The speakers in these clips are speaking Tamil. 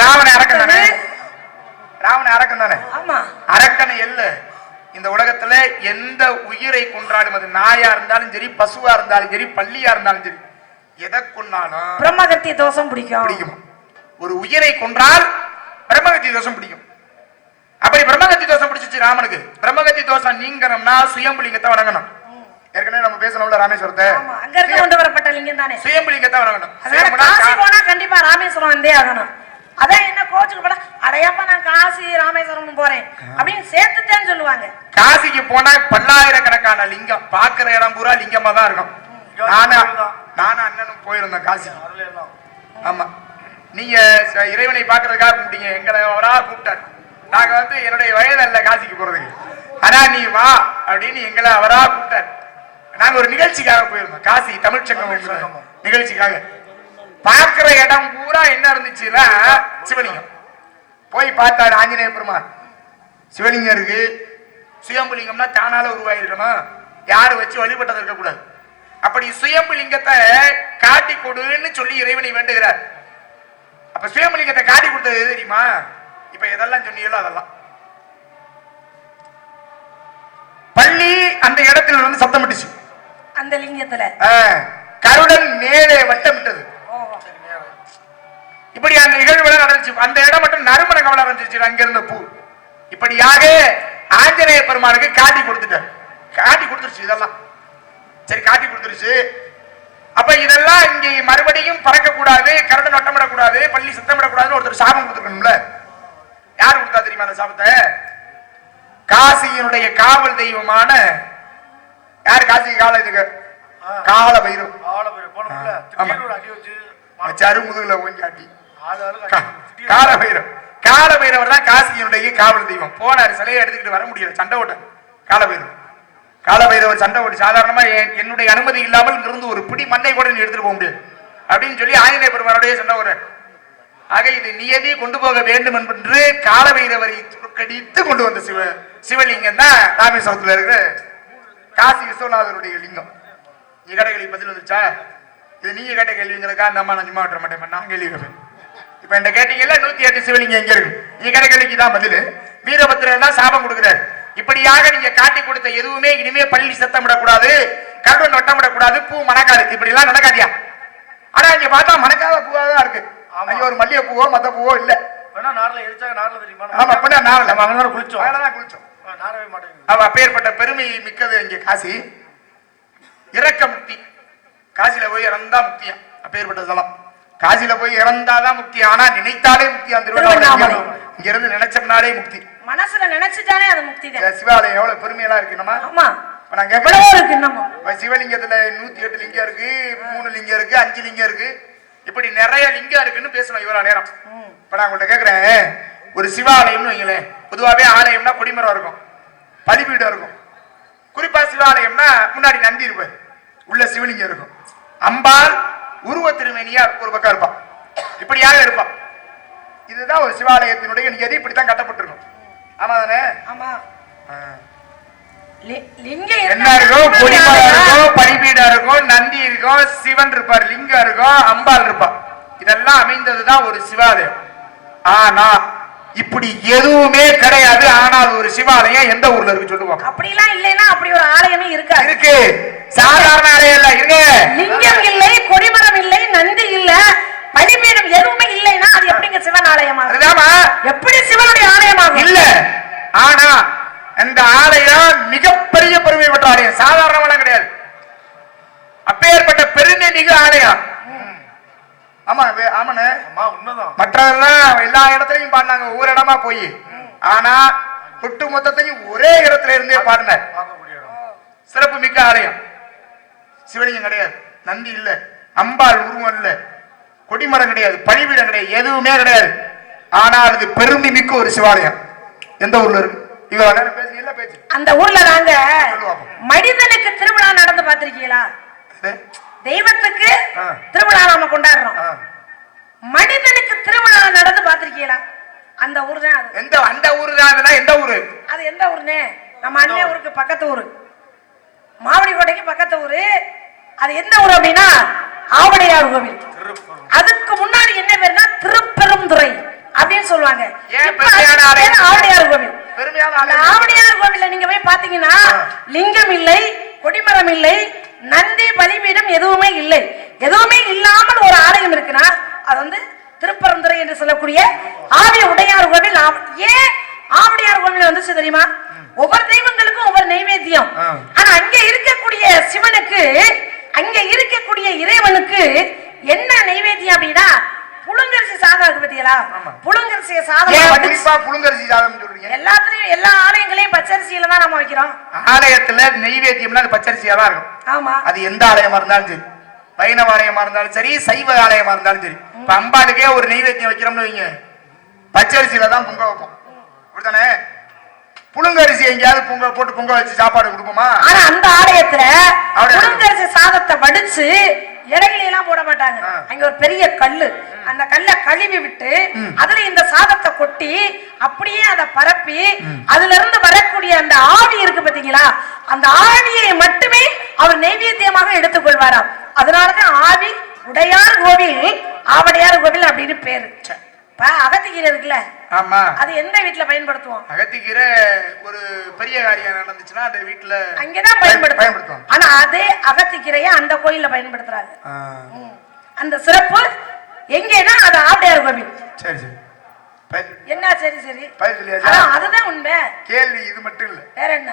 ராவண அரக்கன் தானே? ராவண அரக்கன் தானே? ஆமா. அரக்கனை எல்ல இந்த உலகத்துல எந்த உயிரை கொன்றாலும் அது நாயா இருந்தாலும் சரி பசுவா இருந்தாலும் சரி பள்ளியா இருந்தாலும் சரி எதை கொன்னாலும் பிரம்மகத்தி தோஷம் பிடிக்கும். பிடிக்கும். ஒரு உயிரை கொன்றால் பிரம்மகத்தி தோஷம் பிடிக்கும். அப்படி பிரம்மகத்தி தோஷம் பிடிச்சிச்சு ராமனுக்கு. பிரம்மகத்தி தோஷம் நீங்கணும்னா சுயம்புலிங்கத்தை வணங்கணும். ஏற்கனவே நம்ம பேசணும்ல ராமேஸ்வரத்தை. அங்க இருந்து கொண்டு வரப்பட்ட லிங்கம் தானே சுயம்புலிங்கத்தை வணங்கணும். கண்டிப்பா ராமேஸ்வரம் வந்தே ஆகணும். அதான் என்ன கோச்சுக்கு போல? அடையாப்பா நான் காசி ராமேஸ்வரம் போறேன். அப்படின்னு சேர்த்துட்டேன்னு சொல்லுவாங்க. காசிக்கு போனா பல்லாயிரக்கணக்கான லிங்கம். பாக்குற இடம் பூரா லிங்கமா தான் இருக்கும். நானும் நானும் அண்ணனும் போயிருந்தோம் காசி ஆமா. நீங்க இறைவனை பாக்குறதுக்காக கூப்பிட்டீங்க. எங்களை அவரா கூப்பிட்டார். நாங்க வந்து என்னுடைய வயது அல்ல காசிக்கு போறதுக்கு. ஆனா நீ வா அப்படின்னு எங்களை அவரா கூப்பிட்டார். நாங்க ஒரு நிகழ்ச்சிக்காக போயிருந்தோம். காசி தமிழ்ச்சங்கம். நிகழ்ச்சிக்காக. பார்க்கிற இடம் பூரா என்ன இருந்துச்சுன்னா சிவலிங்கம். போய் பார்த்தாரு ஆஞ்சநேய பெருமாள் சிவலிங்கம் இருக்கு. சுயம்புலிங்கம்னா தானால உருவாயிருக்கணும் யாரும் வச்சு வழிபட்டது இருக்கக்கூடாது. அப்படி சுயம்புலிங்கத்தை காட்டி கொடுன்னு சொல்லி இறைவனை வேண்டுகிறார். அப்ப சுயம்புலிங்கத்தை காட்டி கொடுத்தது எது தெரியுமா? இப்ப எதெல்லாம் சொன்னீங்களோ அதெல்லாம். பள்ளி அந்த இடத்துல வந்து சத்தமிட்டுச்சு. அந்த லிங்கத்துல. கருடன் மேலே வட்டமிட்டது. இப்படி அந்த நிகழ்வுல நடந்துச்சு. அந்த இடம் மட்டும் நறுமண கவலை இருந்துச்சு அங்க இருந்த பூ. இப்படியாக ஆஞ்சநேய பெருமானுக்கு காட்டி கொடுத்துட்டார். காட்டி கொடுத்துருச்சு இதெல்லாம். சரி காட்டி கொடுத்துருச்சு. அப்ப இதெல்லாம் இங்க மறுபடியும் பறக்க கூடாது கரடன் வட்டமிடக்கூடாது பள்ளி சத்தமிடக்கூடாதுன்னு ஒருத்தர் சாபம் கொடுத்துருக்கணும்ல. யார் கொடுத்தா தெரியுமா அந்த சாபத்தை? காசியினுடைய காவல் தெய்வமான யார் காசி? கால இதுக்கு கால பைரவ் ஆமா. வச்சாரு முதுகுல ஓஞ்சாட்டி கால பைரவ் கால பைரவர் தான் காசியினுடைய காவல் தெய்வம். போனாரு சிலையை எடுத்துக்கிட்டு வர முடியல சண்டை ஓட்ட. கால பைரவர். கால பைரவர் சண்டை ஓட்டு. சாதாரணமா என்- என்னுடைய அனுமதி இல்லாமல் இங்கிருந்து ஒரு பிடி மண்ணை கூட நீ எடுத்துட்டு போக முடியாது. அப்படின்னு சொல்லி ஆஞ்சநேய பெருமானுடைய சண்டை ஓடுற ஆக இது நியதி கொண்டு போக வேண்டும் என்று கால பைரவரை துருக்கடித்து கொண்டு வந்த சிவ சிவலிங்கம் தான் ராமேஸ்வரத்துல இருக்கிற காசி விஸ்வநாதருடைய லிங்கம். நீ கேட்ட கேள்வி பதில் வந்துச்சா? இது நீங்க கேட்ட கேள்விங்களுக்கா அந்த அம்மா நான் சும்மா விட்டுற மாட்டேன் நான் கேள்வி கேட்பேன். இப்ப இந்த கேட்டீங்கல்ல நூத்தி எட்டு சிவலிங்கம் எங்க இருக்கு நீங்க கேட்ட கேள்விக்கு தான் பதில். வீரபத்திரர் தான் சாபம் கொடுக்குறாரு. இப்படியாக நீங்க காட்டி கொடுத்த எதுவுமே இனிமே பள்ளி சத்தம் விடக்கூடாது. கருடன் வட்டம் விடக்கூடாது. பூ மணக்காது. இப்படி எல்லாம் நடக்காதியா? ஆனா இங்க பார்த்தா மணக்காத பூவா தான் இருக்கு. அங்க ஒரு மல்லிகை பூவோ மத்த பூவோ இல்ல. ஆமா பண்ண நான் இல்ல மகனோட குளிச்சோம். தான் குளிச்சோம். அவ அப்பேற்பட்ட பெருமை மிக்கது இங்க காசி. இறக்க முக்தி. காசில போய் இறந்தா முக்தியா? அப்பேற்பட்ட தலம் காசில போய் இறந்தாதான் முக்தி. ஆனா நினைத்தாலே முக்தி அந்த திருவண்ணாமலை. இங்க இருந்து நினைச்சோம்னாலே முக்தி. மனசுல நினைச்சுட்டாலே அது முக்தி தான். சிவாலயம் எவ்வளவு பெருமையெல்லாம் இருக்கு நம்ம ஆமா. நான் எவ்வளவோ இருக்கு இப்ப சிவலிங்கத்துல நூத்தி எட்டு லிங்கம் இருக்கு மூணு லிங்கம் இருக்கு அஞ்சு லிங்கம் இருக்கு. இப்படி நிறைய லிங்கம் இருக்குன்னு பேசணும் இவ்வளவு நேரம். இப்ப நான் உங்கள்ட்ட கேக்குறேன். ஒரு சிவாலயம்னு வைங்களேன். பொதுவாவே ஆலயம்னா கொடிமரம் இருக்கும். பலிபீடம் இருக்கும். குறிப்பா சிவாலயம்னா முன்னாடி நந்தி இருப்பார் உள்ள சிவலிங்கம் இருக்கும். அம்பாள் உருவ திருமேனியா ஒரு பக்கம் இருப்பான் இப்படியாக இருப்பான் இதுதான் ஒரு சிவாலயத்தினுடைய நியதி இப்படித்தான் கட்டப்பட்டிருக்கும் ஆமா தானே? ஆமா. என்ன இருக்கும் கொடிமரம் இருக்கும் பலிபீடம் இருக்கும் நந்தி இருக்கும் சிவன் இருப்பார் லிங்கம் இருக்கும் அம்பாள் இருப்பா. இதெல்லாம் அமைந்ததுதான் ஒரு சிவாலயம். ஆனா இப்படி எதுவுமே கிடையாது. ஆனால் ஒரு சிவாலயம் எந்த ஊர்ல இருக்கு சொல்லுவோம். அப்படிலாம் இல்லைன்னா அப்படி ஒரு ஆலயமே இருக்காது. இருக்கு. சாதாரண ஆலயம் இல்ல. இருங்க. லிங்கம் இல்லை கொடிமரம் இல்லை நந்தி இல்ல பலிபீடம் எதுவுமே இல்லைன்னா அது எப்படிங்க சிவன் ஆலயமாகும் அதுதாமா எப்படி சிவனுடைய ஆலயமாகும்? இல்ல. ஆனா அந்த ஆலயம் மிகப்பெரிய பெருமை பெற்ற ஆலயம். சாதாரணமான கிடையாது. அப்பேற்பட்ட பெருமை மிகு ஆலயம். ஆமா ஆமாண்ணே. மற்றதெல்லாம் எல்லா இடத்துலயும் பாடினாங்க. ஒவ்வொரு இடமா போய். ஆனா ஒட்டு மொத்தத்தையும் ஒரே இடத்துல இருந்தே பாடினார். சிறப்பு மிக்க ஆலயம். சிவலிங்கம் கிடையாது. நந்தி இல்ல. அம்பாள் உருவம் இல்ல. கொடிமரம் கிடையாது. பழிபீடம் கிடையாது. எதுவுமே கிடையாது. ஆனால் அது பெருமை மிக்க ஒரு சிவாலயம். எந்த ஊர்ல இருக்கு? அந்த ஊர்ல நாங்க. மனிதனுக்கு திருவிழா நடந்து பாத்திருக்கீங்களா இது? தெய்வத்துக்கு. திருவிழா நாம கொண்டாடுறோம். மனிதனுக்கு திருவிழா நடந்து பாத்திருக்கீங்களா அந்த ஊர் தான் எந்த அந்த ஊரு தான் எந்த ஊரு? அது எந்த ஊருனே நம்ம அண்ணன் ஊருக்கு பக்கத்து ஊரு. மாவடி கோட்டைக்கு பக்கத்து ஊரு. அது எந்த ஊர் அப்படின்னா ஆவடையார் கோவில். அதுக்கு முன்னாடி என்ன பேருனா திருப்பெருந்துறை அப்படின்னு சொல்லுவாங்க. ஆவுடையார் கோவில். ஆவுடையார் கோவில்ல நீங்க போய் பாத்தீங்கன்னா லிங்கம் இல்லை கொடிமரம் இல்லை நந்தி பலிபீடம் எதுவுமே இல்லை. எதுவுமே இல்லாமல் ஒரு ஆலயம் இருக்குன்னா அது வந்து திருப்பரந்துரை என்று சொல்லக்கூடிய ஆவி உடையார் கோவில். ஏன் ஆவுடையார் கோவில் வந்துச்சு தெரியுமா? ஒவ்வொரு தெய்வங்களுக்கும் ஒவ்வொரு நைவேத்தியம். ஆனா அங்க இருக்கக்கூடிய சிவனுக்கு அங்க இருக்கக்கூடிய இறைவனுக்கு என்ன நைவேத்தியம் அப்படின்னா புழுங்கரிசி சாதம் இருக்கு பாத்தீங்களா? புழுங்கரிசிய சாதம் குறிப்பா புழுங்கரிசி சாதம் சொல்றீங்க? எல்லாத்துலயும் எல்லா ஆலயங்களையும் பச்சரிசியில தான் நம்ம வைக்கிறோம். ஆலயத்துல நெய்வேத்தியம்னா பச்சரிசியா தான் இருக்கும். அது எந்த ஆலயமா இருந்தாலும் சரி. வைணவ ஆலயமா இருந்தாலும் சரி சைவ ஆலயமா இருந்தாலும் சரி. இப்ப அம்பாளுக்கே ஒரு நெய்வேத்தியம் வைக்கிறோம்னு வைங்க. பச்சரிசியில தான் பொங்க வைப்போம். அப்படித்தானே? புழுங்கரிசி எங்கேயாவது பொங்க போட்டு பொங்க வச்சு சாப்பாடு கொடுப்போமா? ஆனா அந்த ஆலயத்துல. புழுங்கரிசி சாதத்தை வடிச்சு இடையில எல்லாம் போட மாட்டாங்க. அங்க ஒரு பெரிய கல்லு. அந்த கல்லை கழுவி விட்டு அதுல இந்த சாதத்தை கொட்டி அப்படியே அதை பரப்பி அதுல இருந்து வரக்கூடிய அந்த ஆவி இருக்கு பாத்தீங்களா? அந்த ஆவியை மட்டுமே அவர் நைவேத்தியமாக எடுத்துக்கொள்வாராம் அதனாலதான் ஆவி உடையார் கோவில் ஆவடையார் கோவில் அப்படின்னு பேரு. அகத்திக்கீரை இருக்குல்ல? ஆமா. அது எந்த வீட்டுல பயன்படுத்துவோம்? அகத்திக்கீரை பெரிய காரியம் நடந்துச்சுன்னா அந்த வீட்டுல அங்கதான் பயன்- பயன்படுத்துவோம் பயன்படுத்துவாங்க ஆனா அதே அகத்திக்கீரைய அந்த கோயில்ல பயன்படுத்துறாங்க. அந்த சிறப்பு எங்கன்னா அது ஆவுடையார் கோவில். சரி சரி. என்ன சரி சரி. அதுதான் உண்மை. கேள்வி இது மட்டும் இல்ல. வேற என்ன?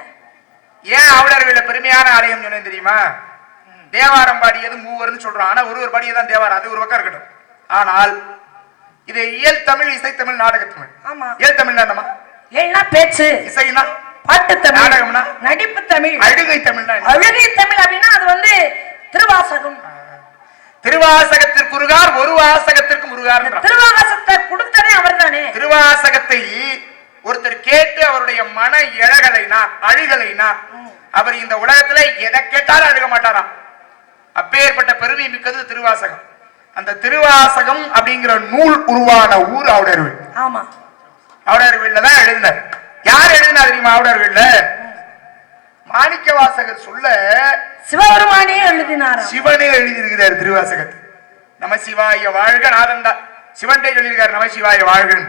ஏன் ஆவுடையார்வேல பெருமையான ஆலயம் சொன்னேன் தெரியுமா? தேவாரம் பாடியது மூவர்னு சொல்றோம் ஆனா ஒரு ஒரு பாடியதான் தேவாரம். அது ஒரு பக்கம் இருக்கட்டும். ஆனால் இது இயல் தமிழ் இசை தமிழ் நாடக தமிழ் ஆமா. இயல் தமிழ்னா என்னம்மா? ஏன்னா பேச்சு. இசைனா? பாட்டு தமிழ் நாடகம்னா? நடிப்பு தமிழ் அழுகை என்ன? அழுகை தமிழ் அப்படின்னா அது வந்து திருவாசகம். திருவாசகத்திற்கு முருகார் ஒரு வாசகத்திற்கு முருகார் இந்த திருவாசகத்தை கொடுத்ததே அவர்தானே? திருவாசகத்தை ஒருத்தர் கேட்டு அவருடைய மன இழகலைனா அழுகலைனா அவர் இந்த உலகத்துல எதை கேட்டாலும் அழுக மாட்டாராம். அப்பேற்பட்ட பெருமை மிக்கது திருவாசகம். அந்த திருவாசகம் அப்படிங்கிற நூல் உருவான ஊர் ஆவுடையர்வில் ஆமா. ஆவுடையர்வில்ல தான் எழுதினார். யார் எழுதினா தெரியுமா ஆவுடையர்வில்ல மாணிக்க வாசகர் சொல்ல சிவபெருமானே எழுதினாராம். சிவனே எழுதியிருக்கிறார் திருவாசகத்தை நம சிவாய வாழ்க நாதந்தா சிவன்டே சொல்லியிருக்காரு நம சிவாய வாழ்கன்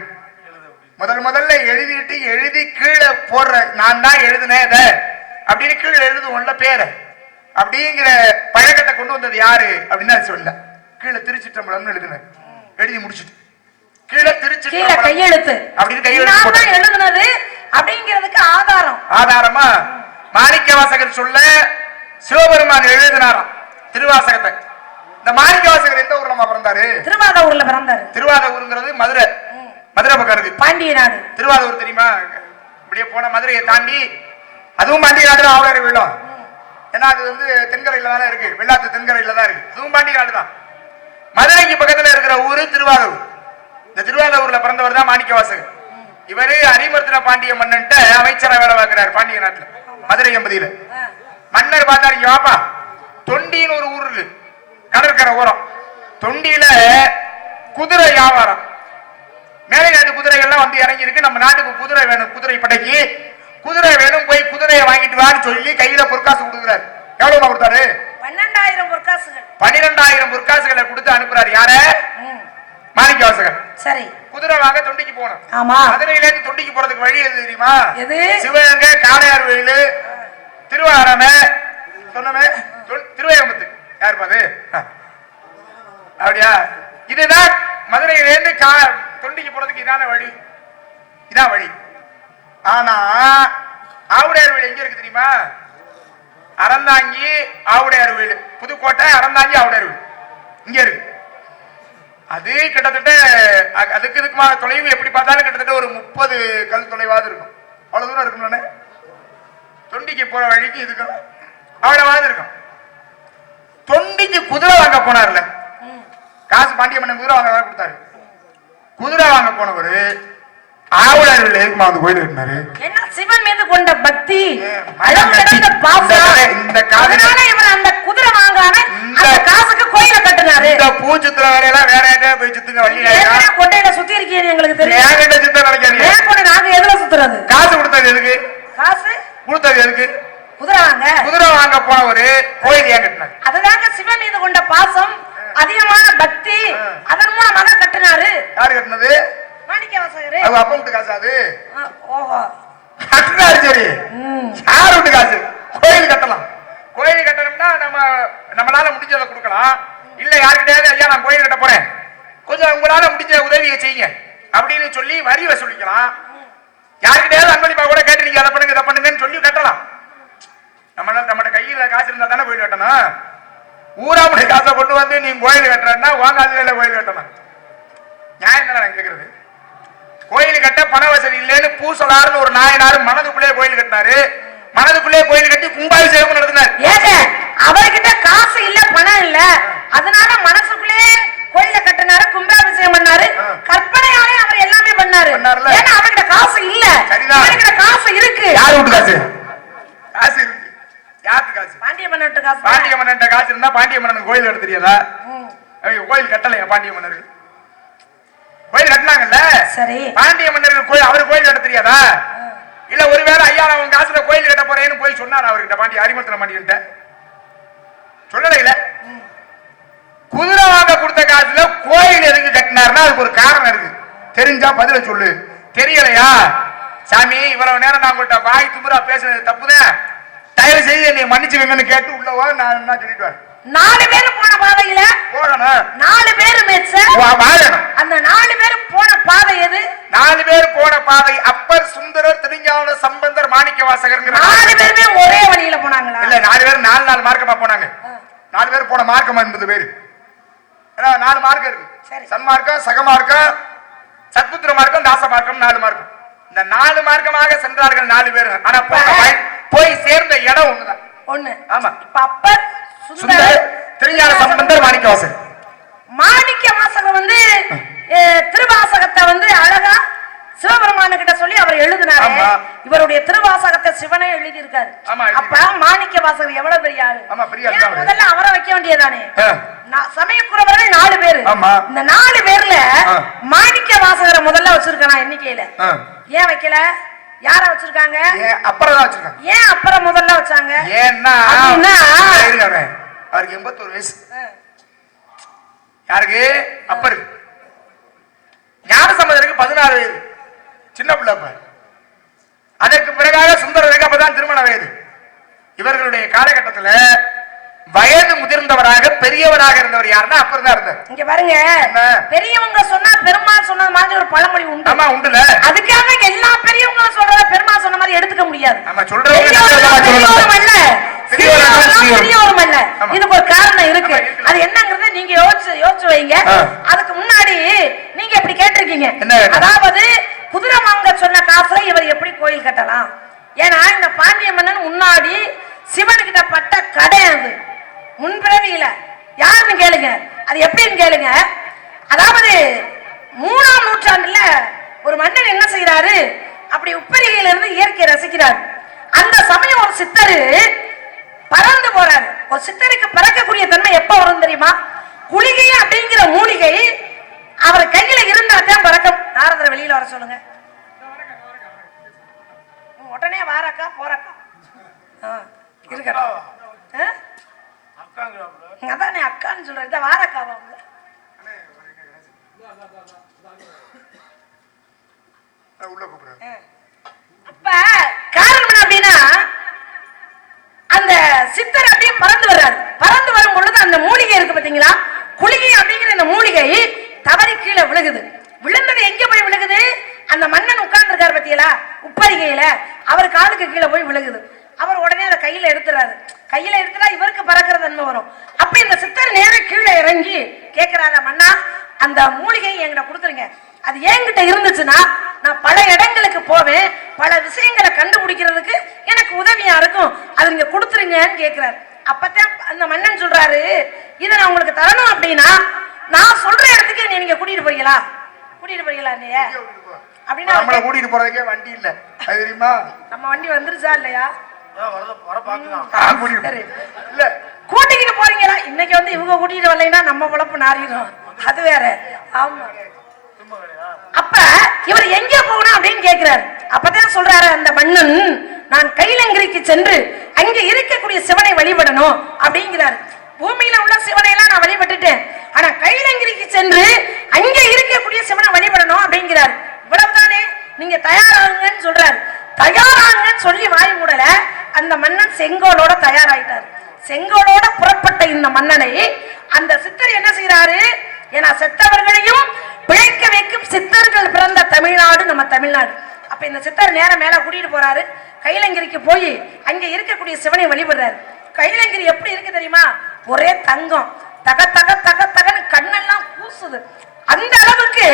முதல் முதல்ல எழுதிட்டு எழுதி கீழே போடுற நான் தான் எழுதினேன் இத அப்படின்னு கீழே எழுதுவோம்ல பேரை. அப்படிங்கிற பழக்கத்தை கொண்டு வந்தது யாரு? அப்படின்னு சொல்ல கீழே திருச்சிற்றம்பலம்னு எழுதினார் எழுதி முடிச்சிட்டு. கீழே திருச்சிற்றம்பலம். கையெழுத்து. அப்படின்னு கையெழுத்து. தான் எழுதுனது அப்படிங்கிறதுக்கு ஆதாரம். ஆதாரமா? மாணிக்க வாசகர் சொல்ல சிவபெருமான் எழுதினாராம் திருவாசகத்தை. இந்த மாணிக்க வாசகர் எந்த ஊர்லமா பிறந்தாரு? திருவாதூர்ல பிறந்தாரு. திருவாதூருங்கிறது மதுரை. மதுரை பக்கம் இருக்கு. பாண்டிய நாடு. திருவாரூர் தெரியுமா? இப்படியே போன மதுரையை தாண்டி அதுவும் பாண்டிய நாடுல ஆவலர் வெள்ளம். ஏன்னா அது வந்து தென்கரையில தானே இருக்கு. வெள்ளாத்து தென்கரையில தான் இருக்கு. அதுவும் பாண்டிய நாடு தான். மதுரைக்கு பக்கத்துல இருக்கிற ஊரு திருவாரூர் இந்த திருவாரூர்ல பிறந்தவர் தான் மாணிக்க வாசகர் இவரு அரிமர்த்தன பாண்டிய மன்னன்ட்ட அமைச்சரா வேலை பார்க்கிறார் பாண்டிய நாட்டுல மதுரை எம்பதியில. மன்னர் பார்த்தாரு வாப்பா. தொண்டின்னு ஒரு ஊர் இருக்கு. கடற்கரை ஓரம். தொண்டியில குதிரை வியாபாரம். மேலை நாட்டு குதிரைகள்லாம் வந்து இறங்கி இருக்கு நம்ம நாட்டுக்கு குதிரை வேணும் குதிரை படைக்கு. குதிரை வேணும் போய் குதிரையை வாங்கிட்டு வான்னு சொல்லி கையில பொற்காசு கொடுக்குறாரு. எவ்வளவு கொடுத்தாரு? பன்னெண்டாயிரம் பொற்காசுகள். பன்னிரெண்டாயிரம் பொற்காசுகளை கொடுத்து அனுப்புறாரு. யார? மாணிக்க வாசகர் சரி. குதிரை வாங்க தொண்டிக்கு போகணும். ஆமா. மதுரையில இருந்து தொண்டிக்கு போறதுக்கு வழி எது தெரியுமா? எது? சிவகங்கை காளையார் கோயில் திருவாரமே சொன்னமே? திருவையம்பத்து. யார் பாது? அப்படியா? இதுதான் மதுரையில இருந்து கா தொண்டிக்கு போறதுக்கு இதான வழி. இதான் வழி. ஆனா ஆவுடையார் கோயில் எங்க இருக்கு தெரியுமா? அறந்தாங்கி ஆவுடையார் கோயில். புதுக்கோட்டை அறந்தாங்கி ஆவுடையார் கோயில். இங்க இருக்கு. அது கிட்டத்தட்ட அதுக்கு இதுக்குமான தொலைவு எப்படி பார்த்தாலும் கிட்டத்தட்ட ஒரு முப்பது கல் தொலைவாவது இருக்கும். அவ்வளவு தூரம் இருக்கும்ல தொண்டிக்கு போற வழிக்கு இதுக்கும் அவ்வளவாவது இருக்கும். தொண்டிக்கு குதிரை வாங்க போனார்ல. காசு பாண்டிய மன்னன் குதிரை வாங்க கொடுத்தாரு. குதிரை வாங்க போனவர் ஆவுடையார் எதுக்குமா வந்து கோயில் என்ன சிவன் மீது கொண்ட பக்தி. இந்த பாசம் கதை- இந்த கதை- அதனால இவர் அந்த அந்த காசுக்கு கோயில கட்டினாரு. இந்த பூச்சுத்துற வேலையெல்லாம் வேற எதாவது போய் சுத்துங்க வள்ளியில கொண்டையில சுத்தி இருக்கீங்க எங்களுக்கு தெரியும். என்கிட்ட சுத்த நினைக்காதீங்க ஏன் கொண்டு நாங்க எதுல சுத்துறது? காசு கொடுத்தது எதுக்கு? காசு? கொடுத்தது எதுக்கு? குதிரை வாங்க குதிரை வாங்க போனவரு கோயில் ஏன் கட்டினாரு? அதுதாங்க சிவன் மீது கொண்ட பாசம் அதிகமான பக்தி அதன் மூலமாக கட்டினாரு. யாரு கட்டினது? மாணிக்க அப்பா வீட்டு காசு அது? ஓஹோ. கட்டினாரு சரி. யார் காசு? கோயில் கட்டலாம். கோயில் கட்டணும்னா நம்ம நம்மளால முடிஞ்சதை கொடுக்கலாம். இல்ல யாருக்கிட்டயாவது ஐயா நான் கோயில் கட்ட போறேன். கொஞ்சம் உங்களால முடிஞ்ச உதவியை செய்யுங்க. அப்படின்னு சொல்லி வரி வசூலிக்கலாம் யாருக்கிட்டயாவது அன்பளிப்பா கூட கேட்டு நீங்க அதை பண்ணுங்க இதை பண்ணுங்கன்னு சொல்லி கட்டலாம். நம்ம நம்ம கையில காசு இருந்தா தானே கோயில் கட்டணும். ஊராமுடைய காசை கொண்டு வந்து நீ கோயில் கட்டுறன்னா உன் காசுல கோயில் கட்டணும். நியாயம் தானே நான் கோயில் கட்ட பண வசதி இல்லைன்னு பூசலாருன்னு ஒரு நாயனார் மனதுக்குள்ளே கோயில் கட்டினாரு. மனதுக்குள்ளே கோயில் கட்டி கும்பாபிஷேகம் நடத்தினார். ஏங்க அவர்கிட்ட காசு இல்ல பணம் இல்ல. அதனால மனசுக்குள்ளே கோயில கட்டினாரு கும்பாபிஷேகம் பண்ணாரு. கற்பனையாலே அவர் எல்லாமே பண்ணாரு? ஏன்னா அவர்கிட்ட காசு இல்ல. சரிதான். இவர்கிட்ட காசு இருக்கு. யார் வீட்டு காசு? காசு இருக்கு. யாருக்கு காசு? பாண்டிய மன்னட்டு காசு. பாண்டிய மன்னன் காசு இருந்தா பாண்டிய மன்னனுக்கு கோயில் அவங்க கோயில் கட்டலையா பாண்டிய மன்னருக்கு கோயில் கட்டினாங்கல்ல? சரி. பாண்டிய மன்னருக்கு கோயில் அவர் கோயில் கட்ட தெரியாதா இல்ல ஒருவேளை ஐயா நான் உன் காசுல கோயில் கட்ட போறேன்னு போய் சொன்னார் அவர்கிட்ட பாண்டிய அரிமத்திர பாண்டியன்ட்ட? சொல்லல இல்ல? குதிரை வாங்க கொடுத்த காசுல கோயில் எதுக்கு கட்டினாருன்னா அதுக்கு ஒரு காரணம் இருக்கு. தெரிஞ்சா பதில சொல்லு. தெரியலையா? சாமி இவ்வளவு நேரம் நான் உங்கள்கிட்ட வாய் தும்புரா பேசுனது தப்புதான். தயவு செய்து என்னை மன்னிச்சுக்கங்கன்னு கேட்டு உள்ளவோ நான் என்ன சொல்லிட்டு வரேன். நாலு பேர் போன பாதையில போகணும். நாலு பேர் மெச்ச அந்த நாலு பேர் போன பாதை எது? நாலு பேர் போன பாதை அப்பர் சுந்தரர் திருஞான சம்பந்தர் மாணிக்க வாசகர்ங்கிற நாலு பேருமே ஒரே வழியில போனாங்களா? இல்ல நாலு பேர் நாலு நாலு மார்க்கமா போனாங்க. நாலு பேர் போன மார்க்கம் என்பது பேரு நாலு மார்க்கம் இருக்கு. சரி. சன்மார்க்கம் சகமார்க்கம் சத்புத்திர மார்க்கம் தாச மார்க்கம் நாலு மார்க்கம் இந்த நாலு மார்க்கமாக சென்றார்கள் நாலு பேர். ஆனா போய் சேர்ந்த இடம் ஒண்ணுதான். ஒண்ணு. ஆமா. இப்ப அப்பர் சுந்தர் சுந்தர் திருஞான சம்பந்தர் மாணிக்க வாசகர் மாணிக்க வாசகம் வந்து அஹ், திருவாசகத்தை வந்து அழகா சிவபெருமான கிட்ட சொல்லி அவர் எழுதினாரு. இவருடைய திருவாசகத்தை சிவனே எழுதி இருக்காரு அப்ப மாணிக்க வாசகர் எவ்வளவு பெரிய ஆளு. முதல்ல அவரை வைக்க வேண்டியதானே சமயக்குறவர்கள் நாலு பேரு. இந்த நாலு பேர்ல. மாணிக்க வாசகரை முதல்ல வச்சிருக்கான் எண்ணிக்கையில. ஏன் வைக்கல? யார வச்சிருக்காங்க? ஏன் அப்புறம் ஏன் அப்புறம் முதல்ல வச்சாங்க? ஏன்னா. அவருக்கு எண்பத்தோரு வயசு. யாருக்கு? அப்பருக்கு ஞான சம்பந்தருக்கு பதினாறு வயது. சின்ன பிள்ளை அப்ப அதற்கு பிறகாக சுந்தரருக்கு அப்பதான் திருமண வயது. இவர்களுடைய காலகட்டத்துல வயது முதிர்ந்தவராக பெரியவராக இருந்தவர் யாருன்னா அப்பர் தான் இருந்தார். இங்க பாருங்க? பெரியவங்க சொன்னா பெருமாள் சொன்னது மாதிரி ஒரு பழமொழி உண்டு. ஆமா உண்டுல. அதுக்காக எல்லா பெரியவங்களும் சொல்றத பெருமாள் சொன்ன மாதிரி எடுத்துக்க முடியாது. நம்ம சொல்றவங்க பெரியவரும். அல்ல. இதுக்கு ஒரு காரணம் இருக்கு. அது என்னங்கறத நீங்க யோசிச்சு யோசிச்சு வைங்க. அதுக்கு முன்னாடி நீங்க இப்படி கேட்டிருக்கீங்க? அதாவது குதிரை வாங்க சொன்ன காசுல இவர் எப்படி கோயில் கட்டலாம் ஏன்னா இந்த பாண்டிய மன்னன் முன்னாடி சிவனுக்கிட்ட பட்ட கடை அது முன்பிறவியில யாருன்னு கேளுங்க அது எப்படின்னு கேளுங்க அதாவது மூணாம் நூற்றாண்டுல ஒரு மன்னன் என்ன செய்யறாரு அப்படி உப்பரிகையில இருந்து இயற்கையை ரசிக்கிறார் அந்த சமயம் ஒரு சித்தரு பறந்து போறாரு. ஒரு சித்தருக்கு பறக்கக்கூடிய தன்மை எப்ப வரும் தெரியுமா? குளிகை அப்படிங்கிற மூலிகை அவர் கையில இருந்தா தான் பறக்கும். நாரதரை வெளியில வர சொல்லுங்க. உடனே வாரக்கா போறக்கா? இருக்கட்டும்? அதானே அக்கான்னு சொல்றது வாரக்காவா உள்ள உள்ள கூப்பிடுறேன் அப்ப காரணம் என்ன அப்படின்னா அந்த சித்தர் அப்படியே பறந்து வர்றாரு. பறந்து வரும் பொழுது அந்த மூலிகை இருக்கு பாத்தீங்களா? குளிகை அப்படிங்கிற அந்த மூலிகை தவறி கீழே விழுகுது. விழுந்தது எங்க போய் விழுகுது? அந்த மன்னன் உட்கார்ந்து இருக்காரு பத்தியலா உப்பரிகையில. அவர் காலுக்கு கீழே போய் விழுகுது. அவர் உடனே அதை கையில எடுத்துறாரு. கையில எடுத்துட்டா இவருக்கு பறக்கிற தன்மை வரும். அப்ப இந்த சித்தர் நேர கீழே இறங்கி கேக்குறாரா மன்னா அந்த மூலிகை என்கிட்ட கொடுத்துருங்க. அது என்கிட்ட இருந்துச்சுன்னா நான் பல இடங்களுக்கு போவேன் பல விஷயங்களை கண்டுபிடிக்கிறதுக்கு எனக்கு உதவியா இருக்கும். அது நீங்க கொடுத்துருங்கன்னு கேக்குறாரு. அப்பதான் அந்த மன்னன் சொல்றாரு இதை நான் உங்களுக்கு தரணும் அப்படின்னா நான் சொல்ற இடத்துக்கு என்னை நீங்க கூட்டிட்டு போறீங்களா? கூட்டிட்டு போறீங்களா நீ அப்படின்னா நம்மள கூட்டிட்டு போறதுக்கே வண்டி இல்ல. அது தெரியுமா? நம்ம வண்டி வந்துருச்சா இல்லையா? கூட்டிக்கிட்டு போறீங்களா? இன்னைக்கு வந்து இவங்க கூட்டிட்டு வரலைன்னா நம்ம பொழப்பு நாரிடும் அது வேற. ஆமா. அப்ப இவர் எங்க போகணும் அப்படின்னு கேக்குறாரு. அப்பதான் சொல்றாரு அந்த மன்னன் நான் கைலங்கிரிக்கு சென்று அங்க இருக்கக்கூடிய சிவனை வழிபடணும் அப்படிங்கிறாரு. பூமியில உள்ள சிவனை எல்லாம் நான் வழிபட்டுட்டேன். ஆனா கைலங்கிரிக்கு சென்று அங்க இருக்கக்கூடிய சிவனை வழிபடணும் அப்படிங்கிறாரு. இவ்வளவுதானே? நீங்க தயாராகுங்கன்னு சொல்றாரு. தயாராகுங்கன்னு சொல்லி வாய் மூடல அந்த மன்னன் செங்கோலோட தயாராயிட்டார். செங்கோலோட புறப்பட்ட இந்த மன்னனை அந்த சித்தர் என்ன செய்யறாரு ஏன்னா செத்தவர்களையும் பிழைக்க வைக்கும் சித்தர்கள் பிறந்த தமிழ்நாடு நம்ம தமிழ்நாடு. அப்ப இந்த சித்தர் நேரம் மேல கூட்டிட்டு போறாரு. கைலங்கிரிக்கு போய் அங்க இருக்கக்கூடிய சிவனை வழிபடுறாரு. கைலங்கிரி எப்படி இருக்கு தெரியுமா? ஒரே தங்கம். தக தக தக தகன்னு கண்ணெல்லாம் கூசுது. அந்த அளவுக்கு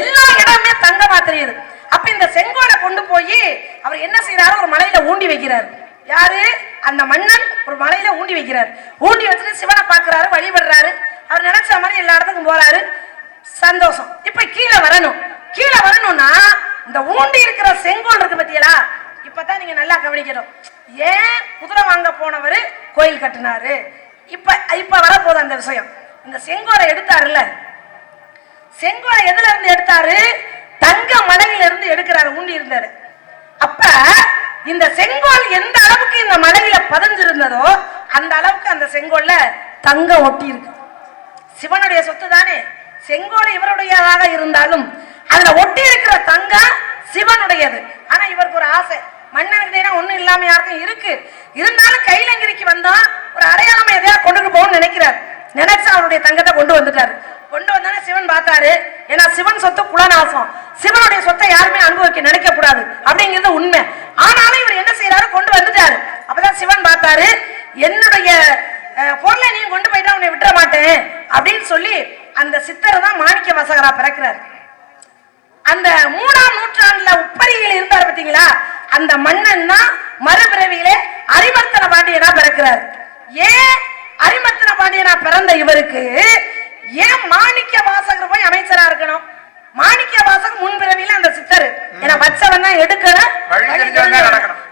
எல்லா இடமே தங்கமா தெரியுது. அப்ப இந்த செங்கோலை கொண்டு போய் அவர் என்ன செய்யறாரு ஒரு மலையில ஊண்டி வைக்கிறார். யாரு? அந்த மன்னன் ஒரு மலையில ஊண்டி வைக்கிறார். ஊண்டி வச்சுட்டு சிவனை பாக்குறாரு வழிபடுறாரு. அவர் நினைச்ச மாதிரி எல்லா இடத்துக்கும் போறாரு. சந்தோஷம். இப்ப கீழே வரணும். கீழே வரணும்னா இந்த ஊண்டி இருக்கிற செங்கோல் இருக்கு பத்தியலா? இப்பதான் நீங்க நல்லா கவனிக்கணும். ஏன் குதிரை வாங்க போனவர் கோயில் கட்டினாரு? இப்ப இப்ப வரப்போகுது அந்த விஷயம். இந்த செங்கோலை எடுத்தாருல்ல? செங்கோலை எதுல இருந்து எடுத்தாரு? தங்க மலையில இருந்து எடுக்கிறாரு ஊண்டி இருந்தாரு. அப்ப இந்த செங்கோல் எந்த அளவுக்கு இந்த மலையில பதிஞ்சிருந்ததோ அந்த அளவுக்கு அந்த செங்கோல்ல தங்கம் ஒட்டி இருக்கு. சிவனுடைய சொத்து தானே? செங்கோல் இவருடையதாக இருந்தாலும் அதுல ஒட்டி இருக்கிற தங்கம் சிவனுடையது. ஆனா இவருக்கு ஒரு ஆசை. மன்னனுக்கு ஒண்ணும் இல்லாம யாருக்கும் இருக்கு. இருந்தாலும் கைலங்கிரிக்கு வந்தா ஒரு அடையாளம் எதையா கொண்டு போகணும்னு நினைக்கிறார். நினைச்சு அவருடைய தங்கத்தை கொண்டு வந்துட்டாரு. கொண்டு வந்தானே சிவன் பார்த்தாரு ஏன்னா சிவன் சொத்து குலநாசம். சிவனுடைய சொத்தை யாருமே அனுபவிக்க நினைக்க கூடாது அப்படிங்கிறது உண்மை. ஆனாலும் இவர் என்ன செய்யறாரு கொண்டு வந்துட்டாரு. அப்பதான் சிவன் பார்த்தாரு என்னுடைய பொருளை நீ கொண்டு போயிட்டா உன்னை விட்டுற மாட்டேன். அப்படின்னு சொல்லி அந்த சித்தர் தான் மாணிக்க வாசகரா பிறக்கிறார். அந்த மூணாம் நூற்றாண்டுல உப்பரியில் இருந்தார் பாத்தீங்களா அந்த மன்னன் தான் மறுபிறவியிலே அரிமர்த்தன பாண்டியனா பிறக்கிறார். ஏன் அரிமர்த்தன பாண்டியனா பிறந்த இவருக்கு? ஏன் மாணிக்க வாசகர் போய் அமைச்சரா இருக்கணும்? மாணிக்க வாசகர் முன்பிறவியில அந்த சித்தர். ஏன்னா வச்சவன் தான் எடுக்கணும்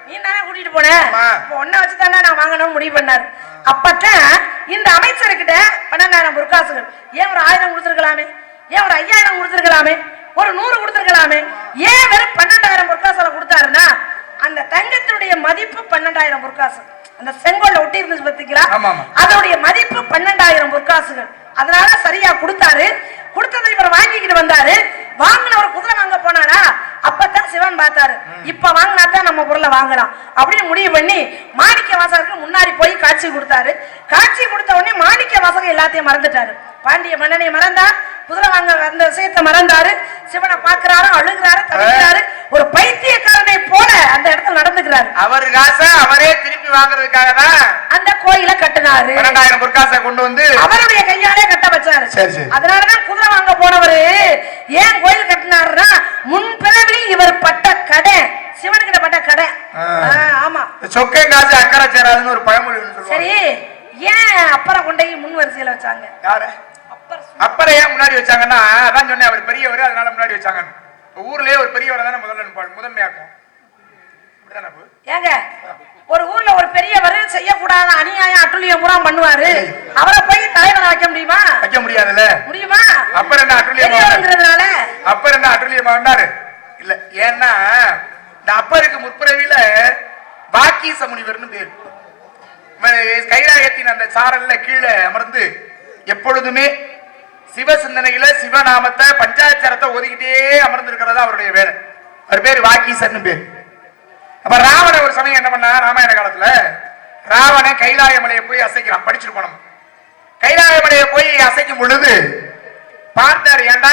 நீ தானே கூட்டிட்டு போன? ஒன்ன வச்சு தானே நான் வாங்கணும்னு முடிவு பண்ணாரு. அப்பதான் இந்த அமைச்சர்கிட்ட பன்னெண்டாயிரம் பொற்காசுகள். ஏன் ஒரு ஆயிரம் கொடுத்துருக்கலாமே? ஏன் ஒரு ஐயாயிரம் கொடுத்துருக்கலாமே? ஒரு நூறு கொடுத்துருக்கலாமே? ஏன் வெறும் பன்னெண்டாயிரம் பொற்காசுல கொடுத்தாருன்னா அந்த தங்கத்தினுடைய மதிப்பு பன்னெண்டாயிரம் பொற்காசு. அந்த செங்கோல்ல ஒட்டி இருந்துச்சு பாத்தீங்களா. அதோடைய மதிப்பு பன்னெண்டாயிரம் பொற்காசுகள். அதனால சரியா கொடுத்தாரு. கொடுத்ததை இவர் வாங்கிக்கிட்டு வந்தாரு. வாங்கினவர் குதிரை வாங்க போனாரா? அப்பதான் சிவன் பார்த்தாரு. இப்ப வாங்கினா தான் நம்ம பொருளை வாங்கலாம். அப்படின்னு முடிவு பண்ணி மாணிக்க வாசகருக்கு முன்னாடி போய் காட்சி கொடுத்தாரு. காட்சி கொடுத்த உடனே மாணிக்க வாசகர் எல்லாத்தையும் மறந்துட்டாரு. பாண்டிய மன்னனை மறந்தார் குதிரை வாங்க அந்த விஷயத்தை மறந்தாரு சிவனை பாக்குறாரு அழுகிறாரு தவிக்கிறாரு. ஒரு பைத்தியக்காரனை போல அந்த இடத்துல நடந்துக்கிறாரு. அவர் காசை அவரே திருப்பி வாங்குறதுக்காக தான் அந்த கோயிலை கட்டினாரு. பன்னெண்டாயிரம் பொற்காசை கொண்டு வந்து அவருடைய கையாலே கட்ட வச்சாரு. சரி, சரி. அதனாலதான் குதிரை வாங்க போனவரு ஏன் கோயில் கட்டினாருன்னா முன் பிறவியில் இவர் பட்ட கடை சிவனுக்கிட்ட பட்ட கடை. ஆமா. சொக்கை காசு அக்கறை சேராதுன்னு ஒரு பழமொழி சரி ஏன் அப்பரை கொண்டை முன் வரிசையில வச்சாங்க? யாரு? அப்பர் ஏன் முன்னாடி வச்சாங்கன்னா அதான் சொன்னேன் அவர் பெரியவர் அதனால முன்னாடி வச்சாங்க ஊர்லயே ஒரு பெரியவரை தானே முதல்ல முதன்மையாக்கும். அப்பு? ஏங்க ஒரு ஊர்ல ஒரு பெரியவர் செய்யக்கூடாத அநியாயம் அட்டுழியம் பூரா பண்ணுவாரு. அவரை போய் தலைவரை வைக்க முடியுமா? வைக்க முடியாதுல்ல. முடியுமா? அப்புறம் என்ன அட்டுழியமா பெரியவங்கிறதுனால அப்பர் என்ன அட்டுழியமா வந்தாரு? இல்ல ஏன்னா இந்த அப்பருக்கு முற்பிறவியில வாக்கீச முனிவர்னு பேர். கைலாயத்தின் அந்த சாரல்ல கீழே அமர்ந்து எப்பொழுதுமே சிவ சிந்தனையில சிவநாமத்தை பஞ்சாட்சரத்தை ஒதுக்கிட்டே அமர்ந்து இருக்கிறதா அவருடைய வேலை. அவர் பேர் வாக்கீசன் பேர். அப்ப ராவண ஒரு சமயம் என்ன பண்ணா ராமாயண காலத்துல ராவண கைலாய மலையை போய் அசைக்கிறான். படிச்சுட்டு போனோம். கைலாய மலையை போய் அசைக்கும் பொழுது பார்த்தார் ஏண்டா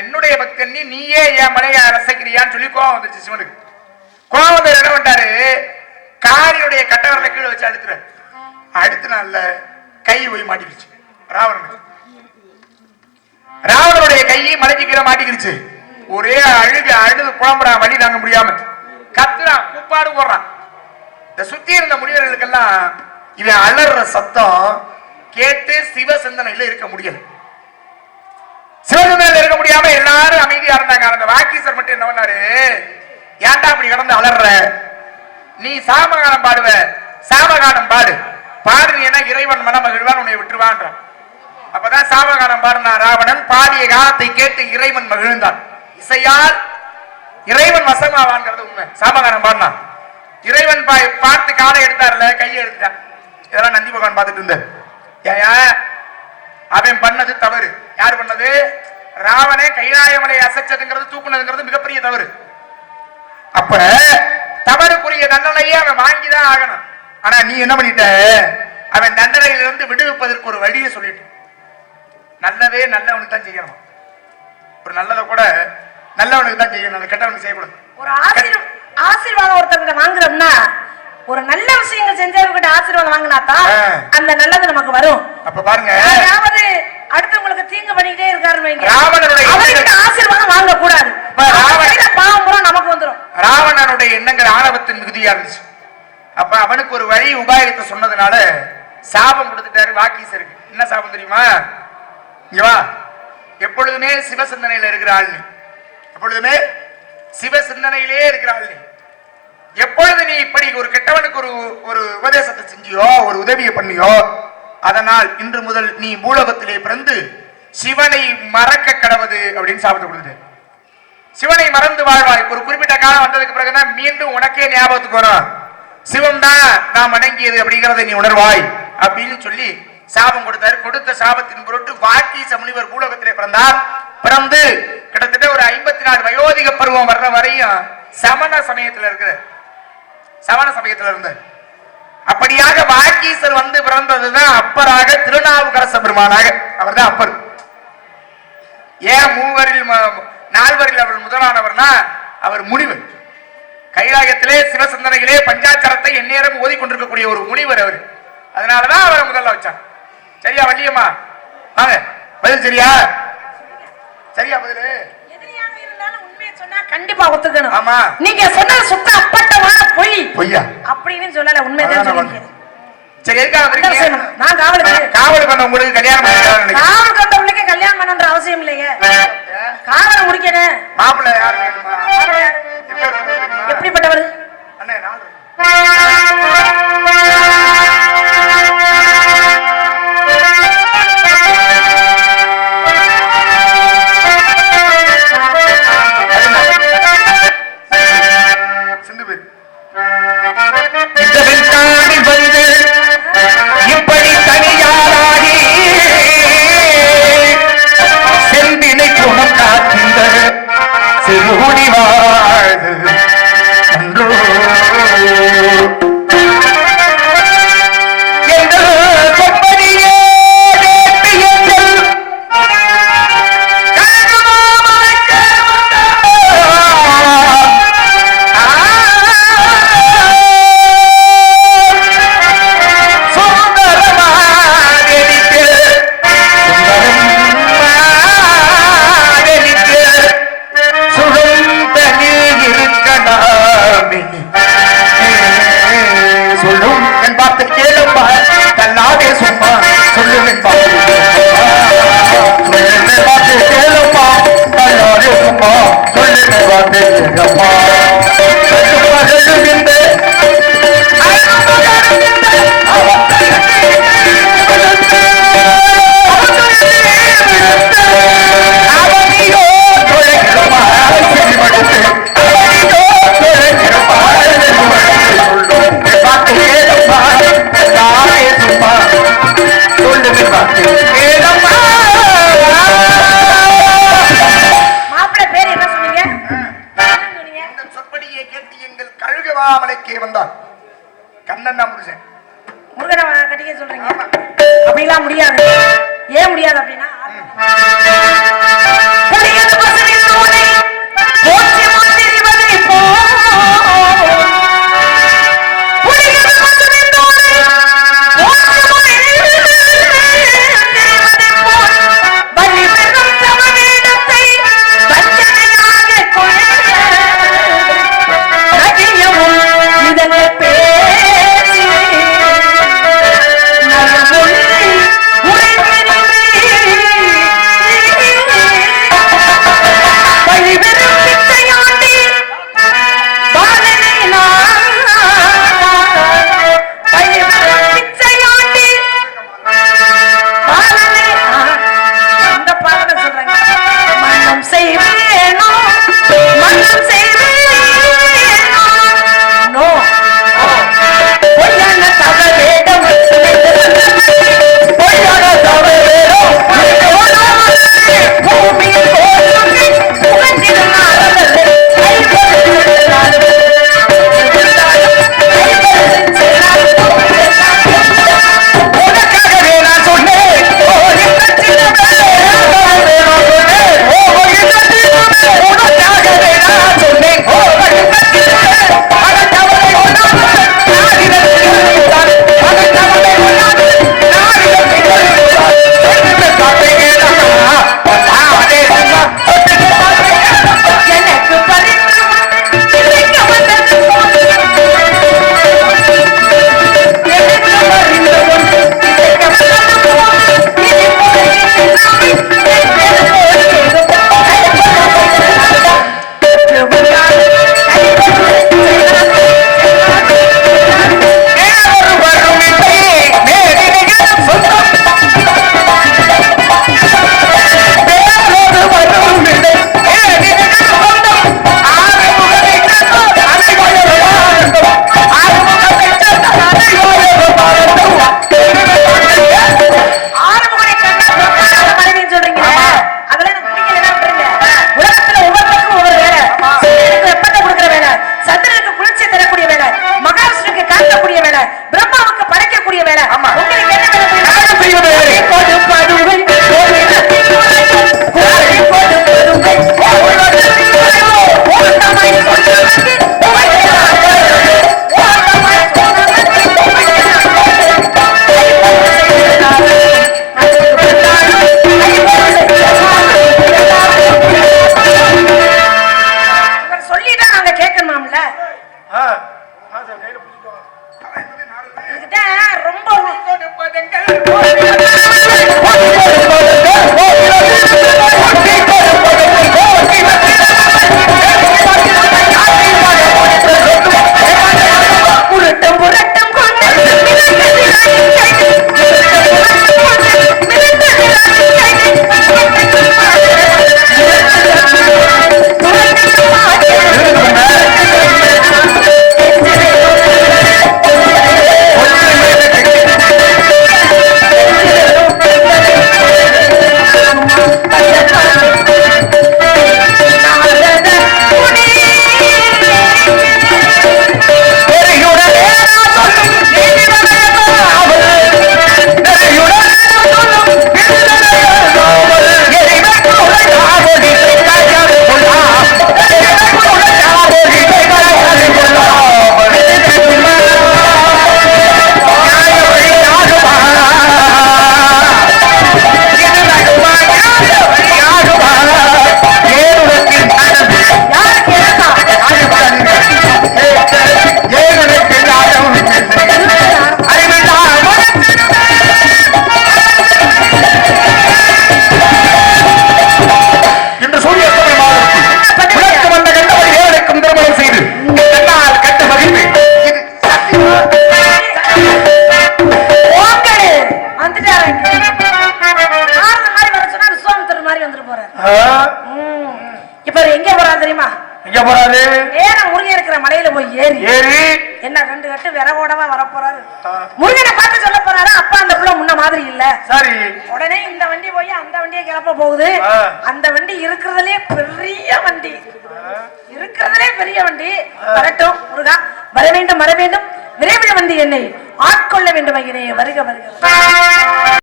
என்னுடைய பக்தன் நீயே என் மலையை அசைக்கிறியான்னு சொல்லி கோவம் வந்துச்சு சிவனுக்கு. கோவம் வந்து என்ன பண்ணிட்டாரு? காரியுடைய கட்டவரில் கீழே வச்சு அழுத்துறாரு. அடுத்த நாள்ல கை போய் மாட்டிக்கிச்சு. ராவணனுக்கு. ராவணனுடைய கையை மலைக்கு கீழே மாட்டிக்கிடுச்சு. ஒரே அழுகு அழுது புலம்புறான் வழி தாங்க முடியாம. கத்துறான் கூப்பாடு போடுறான். இந்த சுத்தி இருந்த முனிவர்களுக்கெல்லாம் இவன் அலற சத்தம் கேட்டு சிவ சிந்தனையில இருக்க முடியல. சிவசிந்தனையில இருக்க முடியாம எல்லாரும் அமைதியா இருந்தாங்க. அந்த வாக்கீசர் மட்டும் என்ன பண்ணாரு? ஏன்டா அப்படி கடந்து அலற நீ சாமகானம் பாடுவ சாமகானம் பாடு. பாடுனீன்னா இறைவன் மன மகிழ்வான் உன்னை விட்டுருவான்றான் அப்பதான் சாமகானம் பாடினா ராவணன் பாடிய காலத்தை கேட்டு இறைவன் மகிழ்ந்தான். இசையால் இறைவன் வசமாவான்ங்கிறது உண்மை. சாமகானம் பாடினான் இறைவன் பா பார்த்து காலை எடுத்தார்ல கையை எடுத்துட்டான். இதெல்லாம் நந்தி பகவான் பார்த்துட்டு இருந்தார். ஏயா அவன் பண்ணது தவறு. யார் பண்ணது? ராவணே கைலாயமலை அசைச்சதுங்கிறது தூக்குனதுங்கிறது மிகப்பெரிய தவறு. அப்ப தவறுக்குரிய தண்டனையே அவன் வாங்கிதான் ஆகணும். ஆனா நீ என்ன பண்ணிட்ட? அவன் தண்டனையிலிருந்து விடுவிப்பதற்கு ஒரு வழியை சொல்லிட்டு. நல்லதே நல்லவனுக்கு தான் செய்யணும். ஒரு நல்லதை கூட நல்லவனுக்கு தான் செய்யணும் கெட்டவனுக்கு செய்யக்கூடாது. ஒரு ஆசீர் ஆசீர்வாதம் ஒருத்தர்கிட்ட வாங்குறோம்னா ஒரு நல்ல விஷயங்கள் செஞ்சவர்கிட்ட ஆசீர்வாதம் வாங்கினாதான். அந்த நல்லது நமக்கு வரும். அப்ப பாருங்க. யாராவது அடுத்தவங்களுக்கு தீங்கு பண்ணிக்கிட்டே இருக்காருன்னு அவர்கிட்ட ஆசீர்வாதம் வாங்க கூடாது பாவம் பூரா நமக்கு வந்துரும். ராவணனுடைய எண்ணங்கள் ஆணவத்தின் மிகுதியா இருந்துச்சு. அப்ப அவனுக்கு ஒரு வழி உபாயத்தை சொன்னதுனால சாபம் கொடுத்துட்டாரு வாக்கீசருக்கு. என்ன சாபம் தெரியுமா? இங்க வா. எப்பொழுதுமே சிவசிந்தனையில இருக்கிற ஆள் நீ. எப்பொழுதுமே சிவ சிந்தனையிலே இருக்கிறாள் நீ. எப்பொழுது நீ இப்படி ஒரு கெட்டவனுக்கு ஒரு ஒரு உபதேசத்தை செஞ்சியோ ஒரு உதவியை பண்ணியோ அதனால் இன்று முதல் நீ மூலகத்திலே பிறந்து சிவனை மறக்க கடவது அப்படின்னு சாப்பிட்டு கொடுத்து சிவனை மறந்து வாழ்வாய். ஒரு குறிப்பிட்ட காலம் வந்ததுக்கு பிறகுதான் மீண்டும் உனக்கே ஞாபகத்துக்கு வரும். சிவம் தான் நான் வணங்கியது அப்படிங்கறதை நீ உணர்வாய் அப்படின்னு சொல்லி சாபம் கொடுத்தாரு. கொடுத்த சாபத்தின் பொருட்டு வாக்கீச முனிவர் பூலோகத்திலே பிறந்தார். பிறந்து கிட்டத்தட்ட ஒரு ஐம்பத்தி நாலு வயோதிக பருவம் வர்ற வரையும் சமண சமயத்தில் இருக்கிற சமண சமயத்தில் இருந்தார். அப்படியாக வாக்கீசர் வந்து பிறந்ததுதான் அப்பராக திருநாவுக்கரச பெருமானாக. அவர்தான் அப்பர். ஏன் மூவரில் நால்வரில் அவர் முதலானவர்னா அவர் முனிவர். கைலாயத்திலே சிவசந்தனையிலே பஞ்சாச்சாரத்தை எந்நேரம் ஓதிக்கொண்டிருக்கக்கூடிய ஒரு முனிவர் அவர். அதனாலதான் அவரை முதல்ல வச்சான் சரியா வள்ளியம்மா? வாங்க பதில் சரியா? சரியா பதில்? சொன்னா கண்டிப்பா ஒத்துக்கணும். ஆமா. நீங்க சொன்னது சுத்த அப்பட்டமான பொய். பொய்யா? அப்படின்னு சொல்லல உண்மைதான் சரி எதுக்காக செய்யணும்? நான் காவல் பண்ண உங்களுக்கு கல்யாணம் நினைக்கிறேன். காவல் கண்டவங்களுக்கு கல்யாணம் பண்ணணுன்ற அவசியம் இல்லைங்க. காவலை முடிக்கணும். மாப்பிள்ளை யாரு? எப்படிப்பட்டவர்? அண்ணே